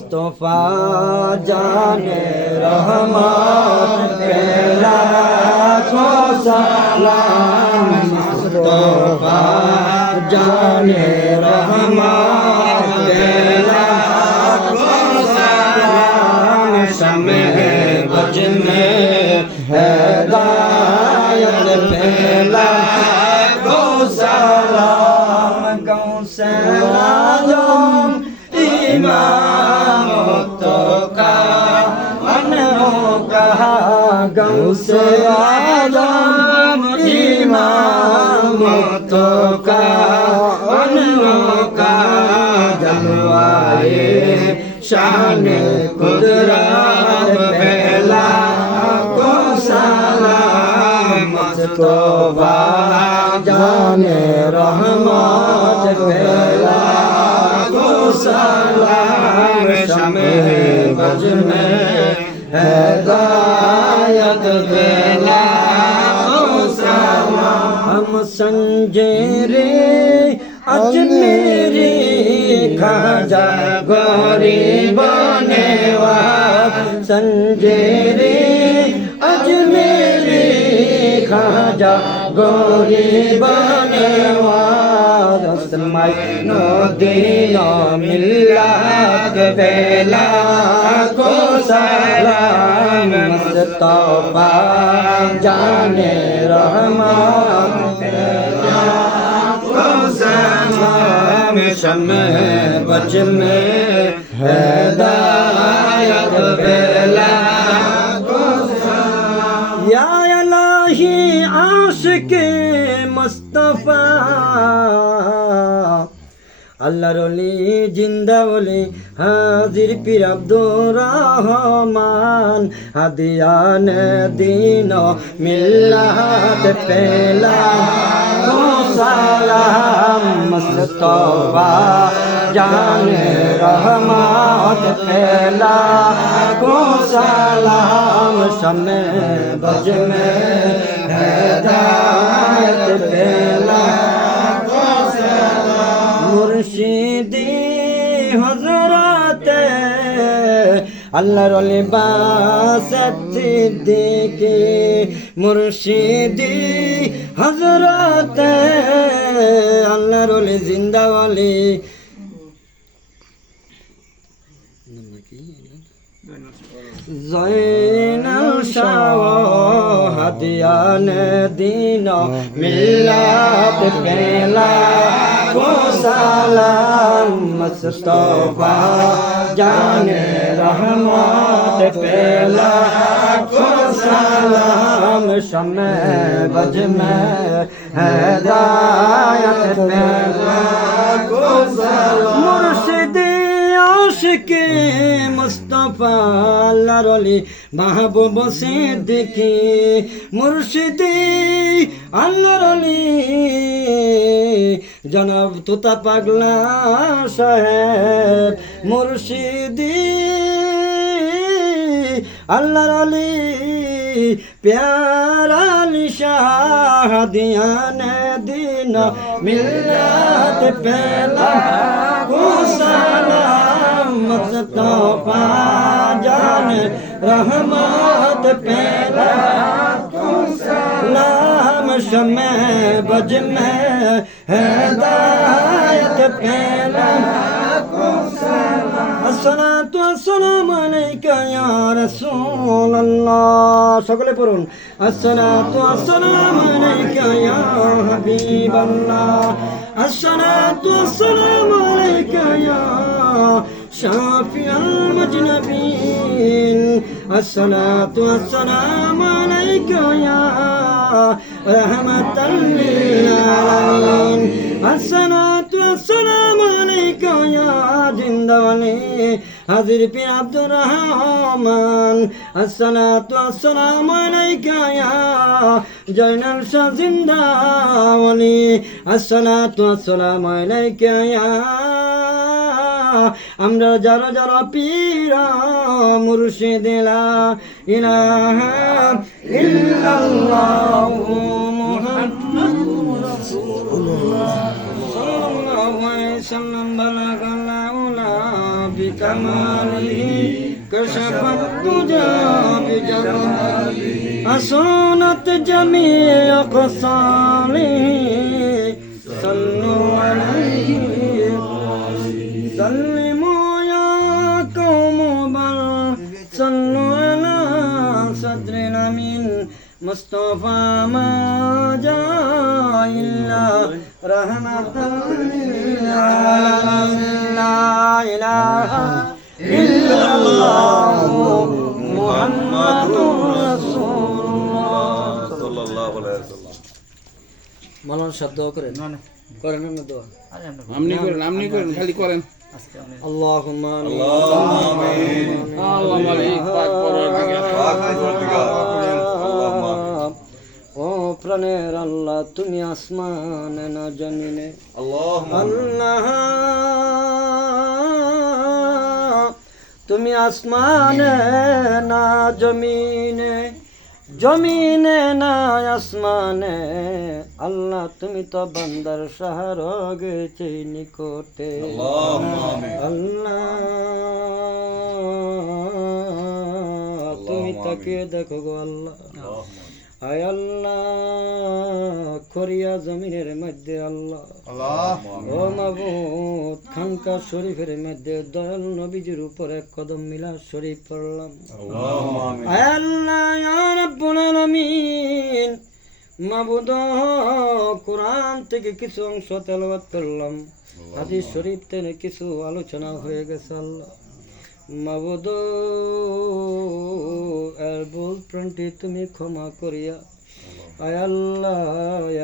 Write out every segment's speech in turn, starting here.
मुस्तफा जाने रहमत पेला को सलाम मुस्तफा जाने रहमत पेला को सलाम शमे बज में हिदायत पेला को सलाम गौसलाम इमामत का अनोखा गौसे आजम इमामत का अनोखा जलवाए शान कुदरत पहला को सलाम मुस्तफा जाने रहमत पहला सलाम शमे बज में हिदायत पेला हम संजरे अजमेरी खाजा गरीब नेवा संजरे अजमेरी खाजा गरीब नेवा रस्माई नदीन मिल्लत बेला को सलाम मुस्तफा जाने रहमत बेला को सलाम शमे बज में हिदायत बेला को सलाम या इलाही आशिक़े मुस्तफा আল্লাহর ওলি জিন্দা ওলি হাজির পীর আব্দুর রহমান হাদিয়ান দিন মিল্লাত পেলা কো সালাম মুস্তফা জানে রহমত পেলা কো সালাম শমে বজ মে হিদায়ত পেলা মুর্শিদি হযরতে আল্লাহর ওলি বাসত সিদ্দিকী মুর্শিদি হযরতে আল্লাহর ওলি জিন্দা ওলি জয়নাল শাহ হাদিয়ান দিন মিল্লাত পেলা को सलाम मुस्तफा जाने रहमत पेला को सलाम शमे बज में हिदायत पेला को सलाम मुर्शिदी आशिक़े मुस्तफा अल्लाहर ओली महबूब सिद्दीकी मुर्शिदी अल्लाहर ओली जनाब तुता पगला साहेब मुर्शिदी अल्लाहर ओली प्यारा शाह दियान दिन मिल्लत पेला को सलाम मुस्तफा जाने रहमत पेला को सलाम शमे बज में हिदायत पेला को सलाम अस्सलातु वस्सलामु अलैका या রাসূলুল্লাহ সকলে পড়ুন আসসালাতু ওয়াসসালামু আলাইকা ইয়া হাবিবাল্লাহ আসসালাতু ওয়াসসালামু আলাইকা ইয়া শাফিউল মুজনাবিন আসসালাতু ওয়াসসালামু আলাইকা ইয়া রাহমাতাল লিল আলামিন আসসালাতু ওয়াসসালামু আলাইকা ইয়া জিন্দা ওয়ালি হাজির পীর আব্দুর রহমান আসসালাতু ওয়াসসালামু আলাইকা ইয়া জয়নাল শাহ জিন্দা ওয়ালি আসসালাতু ওয়াসসালামু আলাইকা ইয়া আমরা যারা যারা পীর মুর্শিদিলা ইলাহা ইল্লাল্লাহ মুহাম্মাদুর রাসূলুল্লাহ সাল্লাল্লাহু আলাইহি ওয়াসাল্লাম বালাগাল আউলা كماله كشف الدجى بجماله حسنت جميع خصاله صلوا عليه سلموا يا قوم بل صلوا على صدر الأمين مصطفى ما جاء إلا رحمة للعالمين لا إله إلا الله محمد رسول الله صلى الله عليه وسلم মৌলানা সাহেব দোয়া করেন করেন না দোয়া আপনি করেন খালি করেন আল্লাহুম্মা আমিন আল্লাহ মালিক পাক ও প্রাণের আল্লাহ তুমি আসমানে না জমিনে আল্লাহ তুমি আসমানে না জমিনে জমিনে না আসমানে আল্লাহ তুমি তো বান্দার সাহার গেছে নিকটে আল্লাহ তুমি তাকে দেখো গো আল্লাহ আয় আল্লাহ করিয়া জমিনের মধ্যে আল্লাহ ও মাবুদ খানকা শরীফের মধ্যে দয়াল নবীজির উপরে কদম মিলা শরীফ পড়লাম আয় আল্লাহ ইয়া রাব্বুল আলামিন মাবুদ কোরআন থেকে কিছু অংশ তেলাওয়াত করলাম হাদিস শরীফ থেকে কিছু আলোচনা হয়ে গেছে আল্লাহ মাবুদ এর ভুল ত্রুটি তুমি ক্ষমা করিয়া আয় আল্লাহ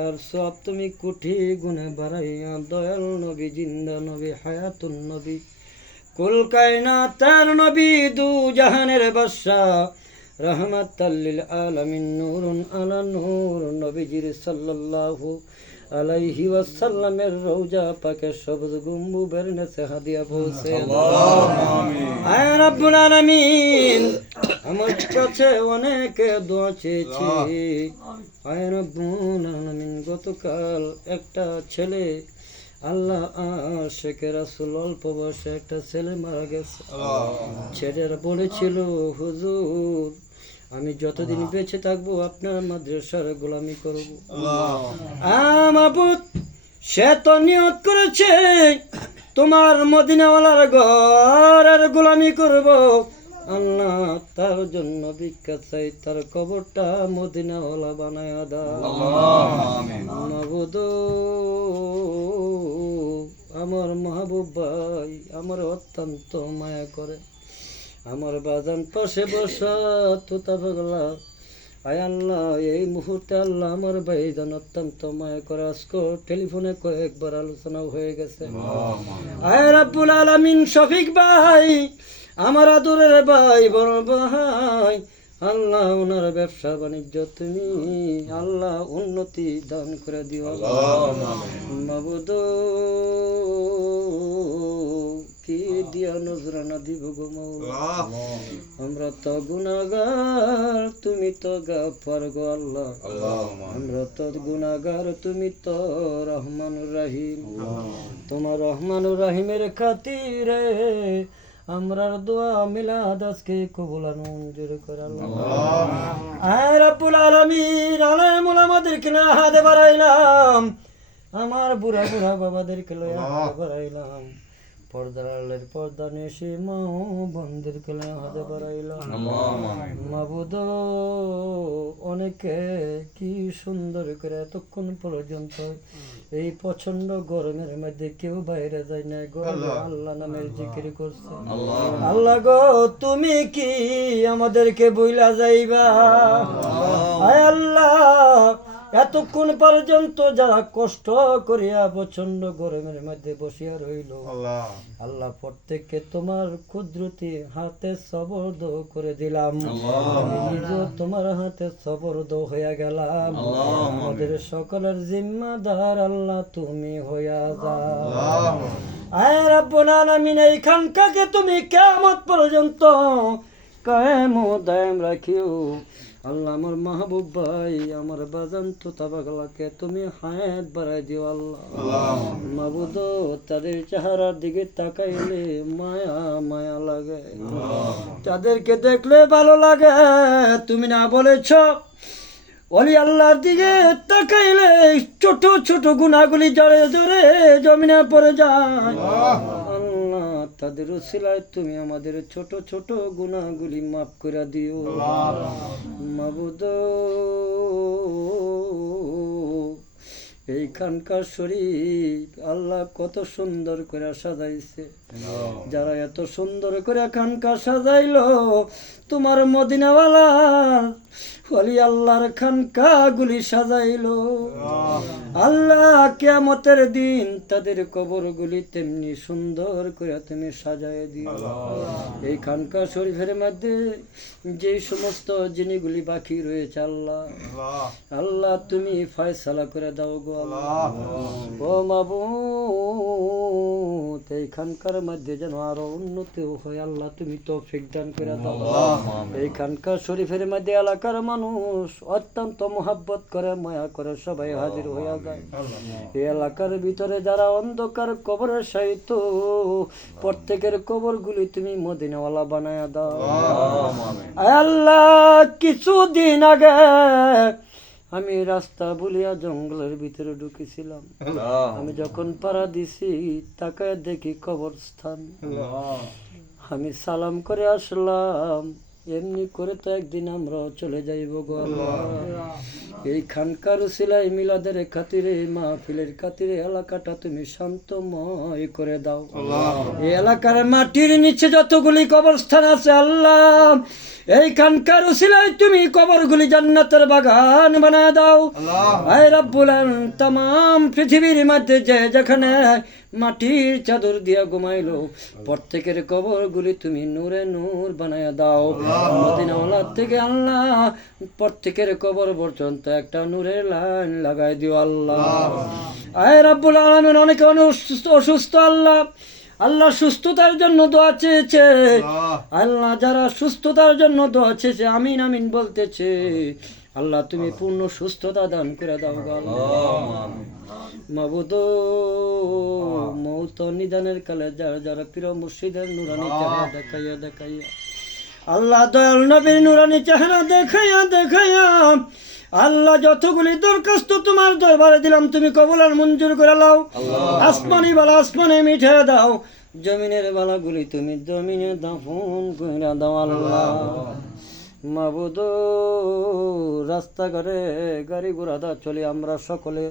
আর সব তুমি কোটি গুণে বাড়াইয়া দয়াল নবী জিন্দা নবী হায়াতুন নবী কুল কায়নাতের নবী দু জাহানের বাদশা রহমাতাল লিল আলামিন নূরুন আলা নূর নবীজির সাল্লাল্লাহু আলাইহি ওয়াসাল্লামের রওজা পাকে সবুজ গম্বুজের নিচে হাদিয়া পৌঁছে আয় রাব্বুল আলামিন আমার কাছে অনেক দোয়া চেয়েছি আয় রাব্বুল আলামিন গতকাল একটা ছেলে আল্লাহ আশিকে রাসূল অল্প বয়সে একটা ছেলে মারা গেছে ছেলেরা বলেছিল হুজুর আমি যতদিন বেঁচে থাকবো আপনার মাদ্রাসার গোলামি করব মাবুদ সে তো নিয়ত করেছে তোমার মদিনাওয়ালার ঘরের গোলামি করব আল্লাহ তার জন্য ভিক্ষা চাই তার কবরটা মদিনাওয়ালা বানায় দাও মাবুদ আমার মাহবুব ভাই আমার অত্যন্ত মায়া করে আমার বাজান পাশে বসা তোতা পাগলা আয় আল্লাহ এই মুহূর্তে আল্লাহ আমার ভাইজান অত্যন্ত মায়া করে আজকে টেলিফোনে কয়েকবার আলোচনা হয়ে গেছে আয় রাব্বুল আলামিন শফিক ভাই আমার আদরের ভাই বড় ভাই আল্লাহ ওনার ব্যবসা বাণিজ্য তুমি আল্লাহ উন্নতি দান করে দিও মাবুদ কি দিয়া নজরানা দিব গো মাওলা আমরা তো গুনাহগার তুমি তো গাফফার গো আল্লাহ আমরা তো গুনাহগার তুমি তো রহমানুর রহিম তোমার রহমানুর রহিমের খাতিরে আমরার দোয়া মিলাদ আজকে কবুল মঞ্জুর করে আল্লাহ আয় রাব্বুল আলামিন আলেম ওলামাদেরকে না হাতে বাড়াইলাম আমার বুড়া বুড়া বাবাদেরকে লয়া বাড়াইলাম পর্দার আলের পর্দা নেশে মা বন্ধেরকে লয়া হাতে বাড়াইলাম মাবুদ অনেকে কি সুন্দর করে এতক্ষণ পর্যন্ত এই প্রচন্ড গরমের মধ্যে কেউ বাইরে যায় না গো আল্লাহ নামের জিকির করছে আল্লাহ গো তুমি কি আমাদেরকে বইলা যাইবা আয় আল্লাহ এতক্ষণ পর্যন্ত যারা কষ্ট করিয়া প্রচন্ড গরমের মধ্যে বসিয়া রইল আল্লাহ প্রত্যেককে তোমার কুদরতি হাতে সবর্দ করে দিলাম নিজ তোমার হাতে সবর্দ হইয়া গেলাম আমাদের সকলের জিম্মাদার আল্লাহ তুমি হইয়া যাও আয় রাব্বুল আলামিন এই খানকাকে তুমি কিয়ামত পর্যন্ত কায়েম ও দায়েম রাখিও আল্লাহ আমার মাহবুব ভাই আমার বাজান তো তাবাগলাকে তুমি হায়াত বাড়াই দিও আল্লাহ। মাবুদ তাদের চেহারার দিকে তাকাইলে মায়া মায়া লাগে, তাদেরকে দেখলে ভালো লাগে। তুমি না বলেছ ওলি আল্লাহর দিকে তাকাইলে ছোট ছোট গুনাহগুলি জড়ে জড়ে জমিনে পড়ে যায়। আল্লাহ তাদের উসিলায় তুমি আমাদের ছোট ছোট গুনাহগুলি মাফ করে দিও মাবুদ। এই খানকার শরীফ আল্লাহ কত সুন্দর করে সাজাইছে, যারা এত সুন্দর করে খানকা সাজাইলো তোমার মদিনাওয়ালা ওলি আল্লাহর খানকা গুলি সাজাইলো, আল্লাহ কিয়ামতের দিন তাদের কবরগুলি তেমনি সুন্দর করে তুমি সাজায় দিও। এই খানকা শরীফের মধ্যে যে সমস্ত জিনিসগুলি বাকি রয়েছে আল্লাহ আল্লাহ তুমি ফয়সালা করে দাও গো আল্লাহ। ও মাবুদ এই খানকার মধ্যে যেন আরো উন্নতি হয় আল্লাহ তুমি তৌফিক দান করে দাও। এই খানকা শরীফের মধ্যে এলাকার মানুষ অত্যন্ত মোহাব্বত করে মায়া করে সবাই হাজির হয়ে যায়। এই এলাকার ভিতরে যারা অন্ধকার কবরের সহিত প্রত্যেকের কবরগুলি তুমি মদিনাওয়ালা বানায়া দাও আল্লাহ। কিছুদিন আগে আমি রাস্তা বলিয়া জঙ্গলের ভিতরে ঢুকেছিলাম, আমি যখন পাড়া দিছি তাকায় দেখি কবরস্থান, আমি সালাম করে আসলাম। এমনি করে তো একদিন আমরা চলে যাইব গো আল্লাহ। এই খানকার উসিলায় মিলাদের খাতিরে মাহফিলের খাতিরে এলাকাটা তুমি শান্তময় করে দাও। এই এলাকার মাটির নিচে যতগুলি কবরস্থান আছে আল্লাহ এই খানকার উসিলায় তুমি কবরগুলি জান্নাতের বাগান বানায় দাও। আয় রব্বুল আলামিন तमाम পৃথিবীর মধ্যে যে যেখানে মাটির চাদর দিয়া ঘুমাইলো প্রত্যেকের কবরগুলি তুমি নূরে নূর বানায় দাও। মদিনাওয়ালা থেকে আল্লাহ প্রত্যেকের কবর পর্যন্ত একটা নূরের লাইন লাগাই দিও আল্লাহ। আয় রব্বুল আলামিন অনেকে অসুস্থ আল্লাহ আল্লাহ সুস্থতার জন্য দোয়া চেয়েছে আল্লাহ, যারা সুস্থতার জন্য দোয়া চেয়েছে আমিন আমিন বলতেছে আল্লাহ তুমি পূর্ণ সুস্থতা দান করে দাও মাবুদ। মৌত নিদানের কালে যারা যারা প্রিয় মুর্শিদের নুরানি চেহারা দেখাইয়া দেখাইয়া আল্লাহ দয়াল নবীর নুরানি চেহারা দেখাইয়া দেখাইয়া আল্লাহ যতগুলি দরখাস্ত তোমার দরবারে দিলাম তুমি কবুল আর মঞ্জুর করে নাও। আসমানি বালা আসমানে মিঠে দাও, জমিনের বালাগুলি তুমি জমিনে দাফন করে দাও আল্লাহ। মাবুদ রাস্তাঘাটে গাড়ি ঘোড়া দা চলি আমরা সকলে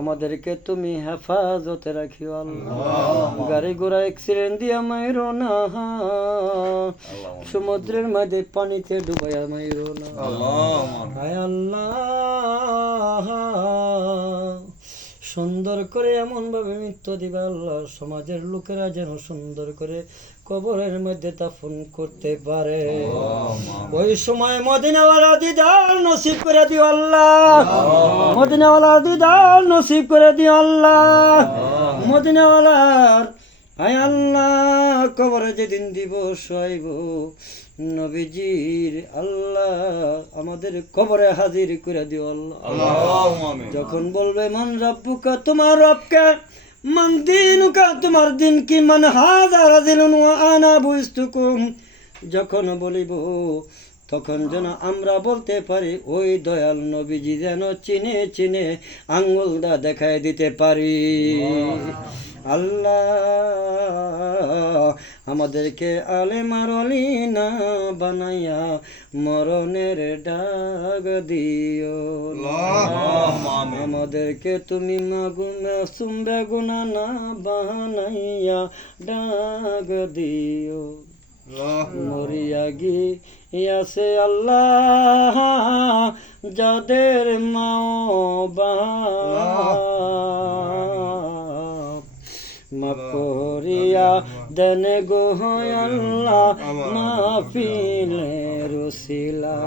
আমাদেরকে তুমি হেফাজতে রাখিও আল্লাহ। গাড়ি ঘোড়া অ্যাক্সিডেন্ট দিয়া মাইরো না, সমুদ্রের মধ্যে পানিতে ডুবাইয়া মাইরো না আয় আল্লাহ। সুন্দর করে এমন ভাবে মৃত্যু দিবে আল্লাহ সমাজের লোকেরা যেন সুন্দর করে কবরের মধ্যে দাফন করতে পারে। ওই সময় মদিনাওয়ালা দিদার নসিব করে দিও আল্লাহ, মদিনাওয়ালা দিদার নসিব করে দিও আল্লাহ। মদিনাওয়ালার আয় আল্লাহ কবরে যেদিন দিবস হইব নবীজির আল্লাহ আমাদের কবরে হাজির করে দিও আল্লাহ। যখন বলবে মান রাব্বুকা তোমার রবকে, মান দিনুকা তোমার দিন কি, মান হাযা রাজুলুন ওয়া আনা বুইস্তুকুম, যখন বলিব তখন যেন আমরা বলতে পারি ওই দয়াল নবীজি যেন চিনে চিনে আঙ্গুলটা দেখায় দিতে পারি। আল্লাহ আমাদেরকে আলেমার অলিনা বানাইয়া মরণের ডাক দিও, আমাদেরকে তুমি মাসুম বেগুনা না বানাইয়া ডাক দিও। মরিয়া গিয়াছে আল্লাহ যাদের মা মাফ করিয়া দেন গো আল্লাহ মাহফিলের উসিলা।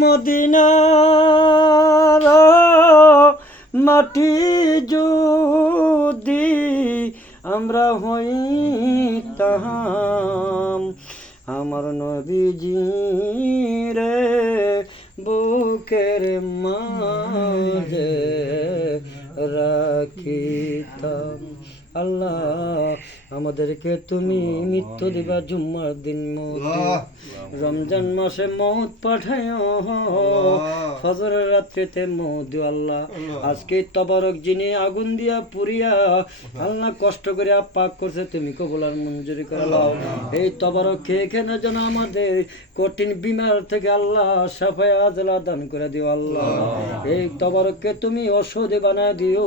মদিনার মাটি যদি আমরা হইতাম আমার নবীজি রে বুকের মাঝে রাখিতাম। আল্লাহ আমাদেরকে তুমি মৃত্যু দিবা জুম্মার দিন মত দিও। রমজান মাসে মত পাঠায়ো, ফজরের রাত্রিতে মত দিও আল্লাহ। আজকে তবারক যিনি আগুন দিয়া পুরিয়া আল্লাহ কষ্ট করে পাক করছে, তুমি কবুল আর মঞ্জুরি করে দাও। এই তবারক খেয়ে খেয়ে যেন আমাদের কঠিন বিমার থেকে আল্লাহ সাফায় আজলা দান করে দিও আল্লাহ। এই তবারককে তুমি ঔষধি বানায় দিও।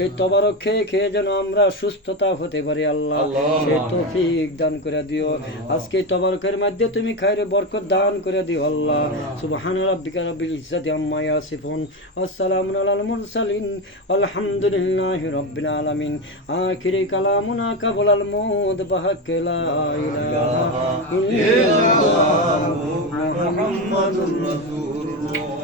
এই তবারক খেয়ে খেয়ে যেন আমরা সুস্থতা হতে পারি আল্লাহ, সে তৌফিক দান করে দিও। আজকে তবারকের মধ্যে তুমি খায়রে বরকত দান করে দিও আল্লাহ। সুবহানা রাব্বিকা রাব্বিল ইজ্জাতি আম্মা ইয়াসিফুন ওয়া সালামুন আলাল মুরসালিন আলহামদুলিল্লাহি রাব্বিল আলামিন। আখিরি কালামুনা কাবুলাল মউত বাহাক লা ইলাহা ইল্লাল্লাহ মুহাম্মাদুর রাসূলুল্লাহ।